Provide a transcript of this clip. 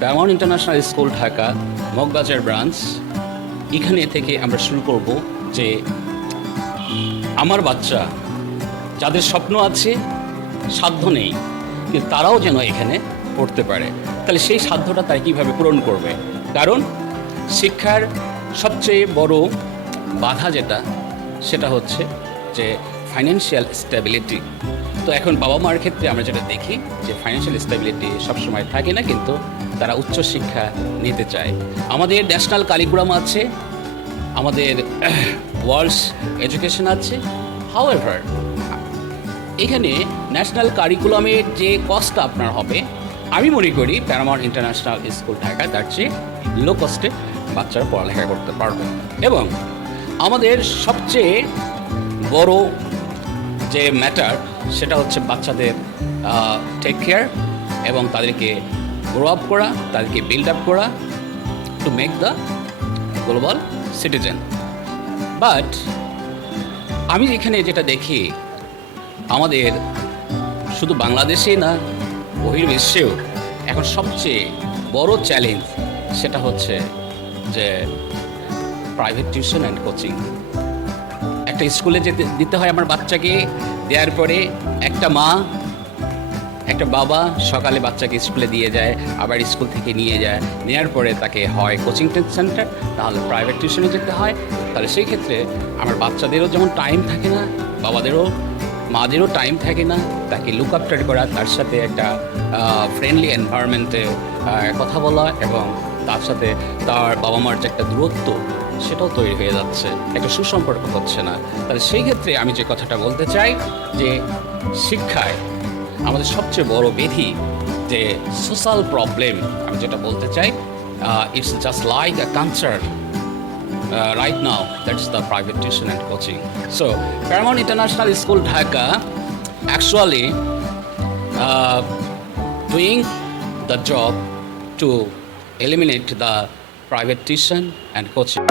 Paramount international school Dhaka Moghbazar branch, এখানে থেকে আমরা শুরু করব যে আমার বাচ্চা যাদের স্বপ্ন আছে, সাধ্য নেই, কিন্তু তারাও যেন এখানে পড়তে পারে। তাহলে সেই সাধ্যটা তারা কীভাবে পূরণ করবে? কারণ শিক্ষার সবচেয়ে বড় বাধা সেটা হচ্ছে যে ফাইন্যান্সিয়াল স্টেবিলিটি। তো এখন বাবা মার ক্ষেত্রে আমরা যেটা দেখি যে ফাইন্যান্সিয়াল স্টেবিলিটি সবসময় থাকে না, কিন্তু তারা উচ্চশিক্ষা নিতে চায়। আমাদের ন্যাশনাল কারিকুলাম আছে, আমাদের ওয়ার্ল্ডস এডুকেশন আছে। হাউএভার এখানে ন্যাশনাল কারিকুলামের যে কস্টটা আপনার হবে, আমি মনে করি প্যারামাউন্ট ইন্টারন্যাশনাল স্কুল ঢাকা তার চেয়ে লো কস্টে বাচ্চারা পড়ালেখা করতে পারবে। এবং আমাদের সবচেয়ে বড় যে ম্যাটার সেটা হচ্ছে বাচ্চাদের টেক কেয়ার এবং তাদেরকে গ্রো আপ করা, তাদেরকে বিল্ড আপ করা to make the global citizen. But আমি এখানে যেটা দেখি, আমাদের শুধু বাংলাদেশেই না, বহির্বিশ্বেও এখন সবচেয়ে বড় চ্যালেঞ্জ সেটা হচ্ছে যে প্রাইভেট টিউশন অ্যান্ড কোচিং। একটা স্কুলে যেতে দিতে হয় আমার বাচ্চাকে, দেওয়ার পরে একটা মা একটা বাবা সকালে বাচ্চাকে স্কুলে দিয়ে যায়, আবার স্কুল থেকে নিয়ে যায়, নেওয়ার পরে তাকে হয় কোচিং সেন্টার, তাহলে প্রাইভেট টিউশনে যেতে হয়। তাহলে সেই ক্ষেত্রে আমার বাচ্চাদেরও যেমন টাইম থাকে না, বাবাদেরও মাদেরও টাইম থাকে না তাকে লুক আফটার করা, তার সাথে একটা ফ্রেন্ডলি এনভায়রনমেন্টে কথা বলা, এবং তার সাথে তার বাবা মার যে একটা দূরত্ব সেটাও তৈরি হয়ে যাচ্ছে, একটা সুসম্পর্ক হচ্ছে না। তাহলে সেই ক্ষেত্রে আমি যে কথাটা বলতে চাই যে শিক্ষায় আমাদের সবচেয়ে বড় ব্যাধি যে সোশ্যাল প্রবলেম, আমি যেটা বলতে চাই, it's just like a culture right now, that's the private tuition and coaching. So Paramount International School Dhaka actually doing the job to eliminate the private tuition and coaching.